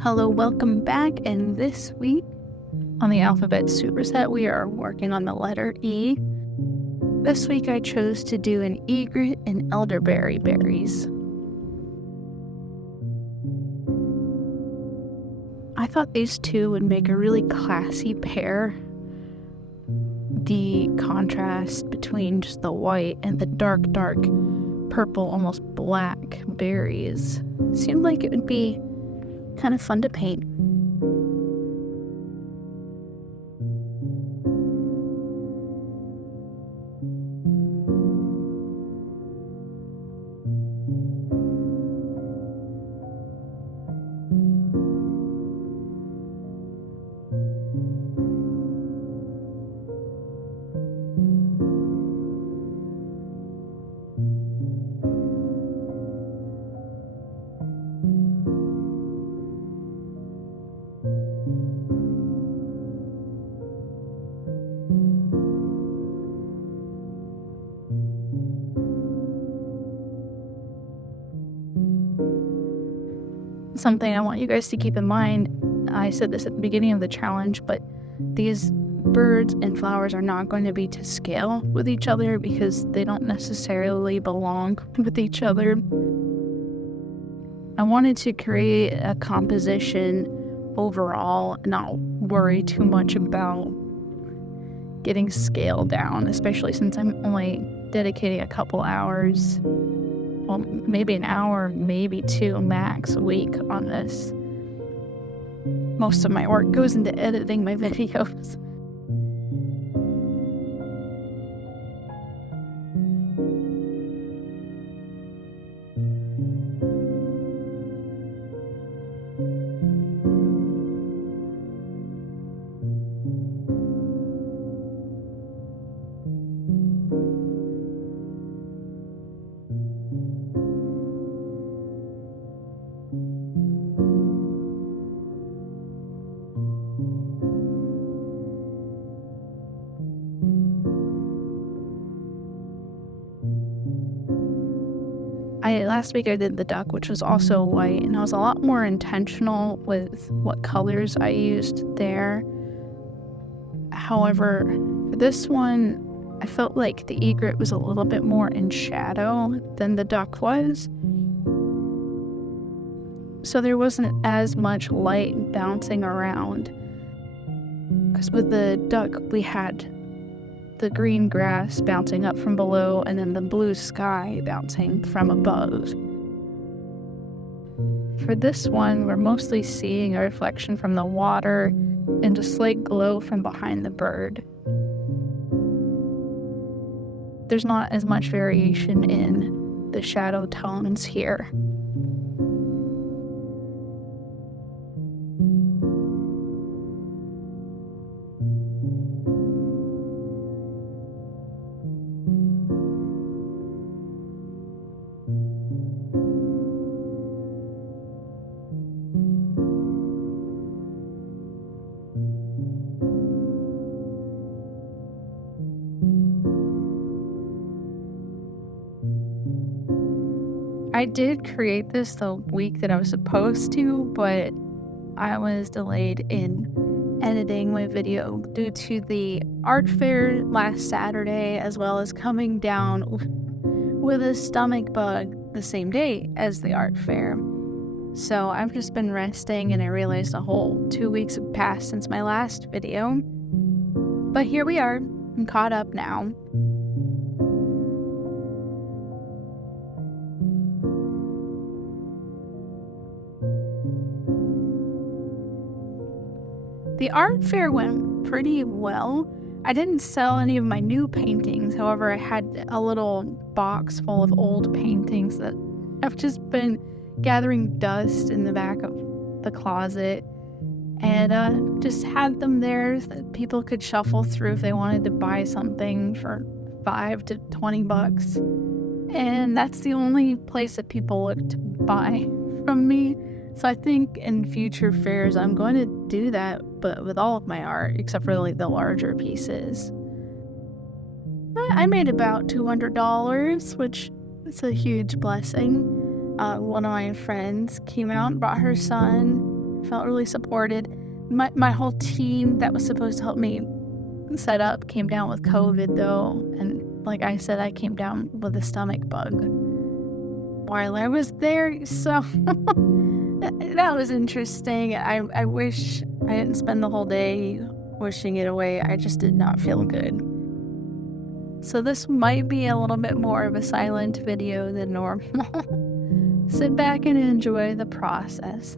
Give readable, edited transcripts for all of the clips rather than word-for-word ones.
Hello, welcome back, and this week on the Alphabet Superset, we are working on the letter E. This week I chose to do an egret and elderberry berries. I thought these two would make a really classy pair. The contrast between just the white and the dark purple, almost black berries seemed like it would be kind of fun to paint. Something I want you guys to keep in mind, I said this at the beginning of the challenge, but these birds and flowers are not going to be to scale with each other because they don't necessarily belong with each other. I wanted to create a composition overall and not worry too much about getting scale down, especially since I'm only dedicating a couple hours, well, maybe an hour, maybe two max a week on this. Most of my work goes into editing my videos. Last week I did the duck, which was also white, and I was a lot more intentional with what colors I used there. However, for this one, I felt like the egret was a little bit more in shadow than the duck was. So there wasn't as much light bouncing around. Because with the duck, we had the green grass bouncing up from below and then the blue sky bouncing from above. For this one, we're mostly seeing a reflection from the water and a slight glow from behind the bird. There's not as much variation in the shadow tones here. I did create this the week that I was supposed to, but I was delayed in editing my video due to the art fair last Saturday, as well as coming down with a stomach bug the same day as the art fair. So I've just been resting, and I realized a whole 2 weeks have passed since my last video. But here we are, I'm caught up now. The art fair went pretty well. I didn't sell any of my new paintings. However, I had a little box full of old paintings that I've just been gathering dust in the back of the closet, and just had them there so that people could shuffle through if they wanted to buy something for $5 to $20. And that's the only place that people look to buy from me. So I think in future fairs, I'm going to do that, but with all of my art, except for like the larger pieces. I made about $200, which It's a huge blessing. One of my friends came out and brought her son, Felt really supported. My whole team that was supposed to help me set up came down with COVID though, and like I said, I came down with a stomach bug while I was there, so that was interesting. I wish I didn't spend the whole day wishing it away. I just did not feel good. So this might be a little bit more of a silent video than normal. Sit back and enjoy the process.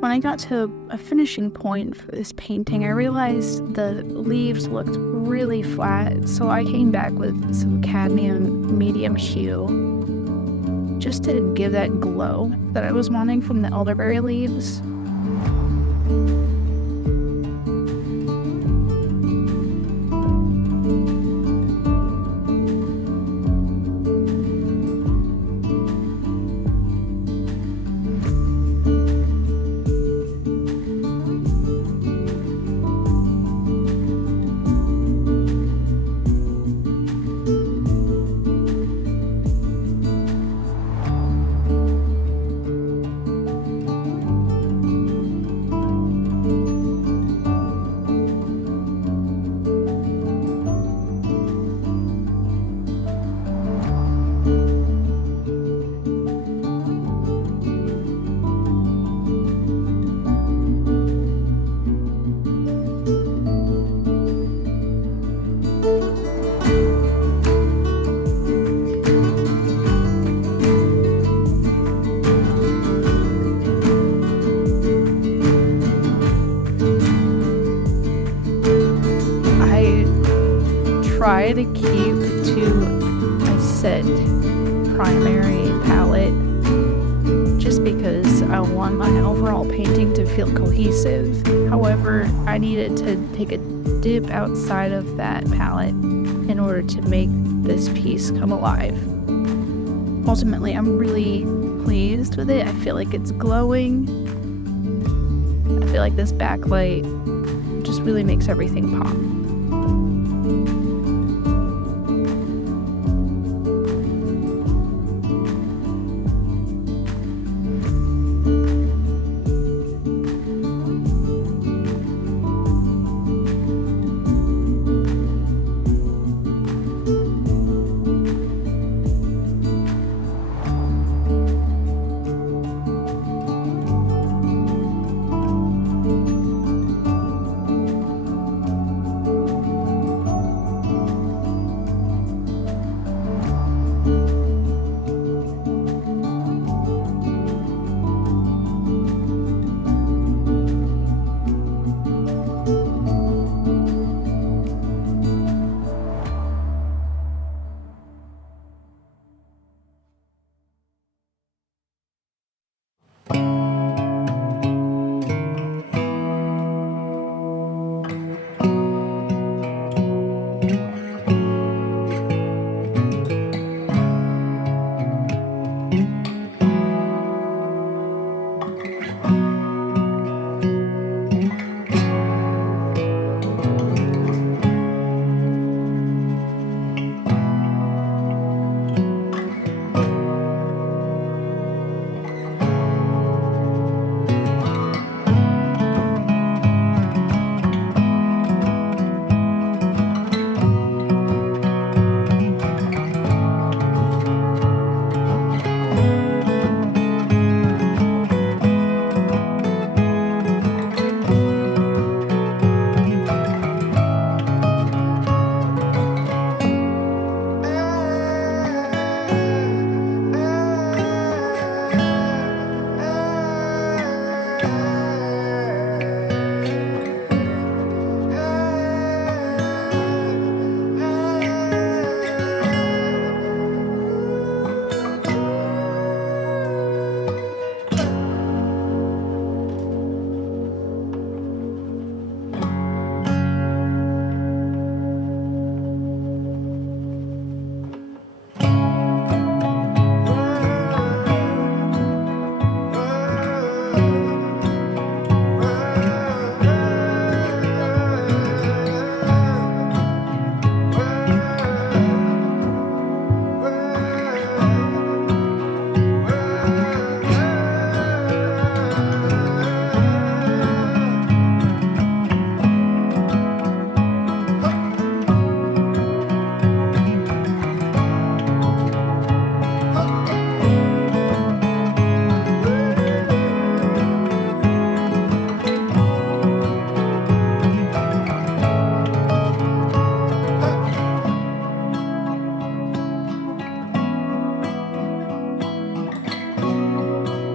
When I got to a finishing point for this painting, I realized the leaves looked really flat, so I came back with some cadmium medium hue just to give that glow that I was wanting from the elderberry leaves. Try to keep to a set primary palette just because I want my overall painting to feel cohesive. However, I needed to take a dip outside of that palette in order to make this piece come alive. Ultimately, I'm really pleased with it. I feel like it's glowing. I feel like this backlight just really makes everything pop.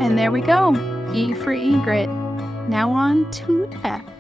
And there we go. E for egret. Now on to F.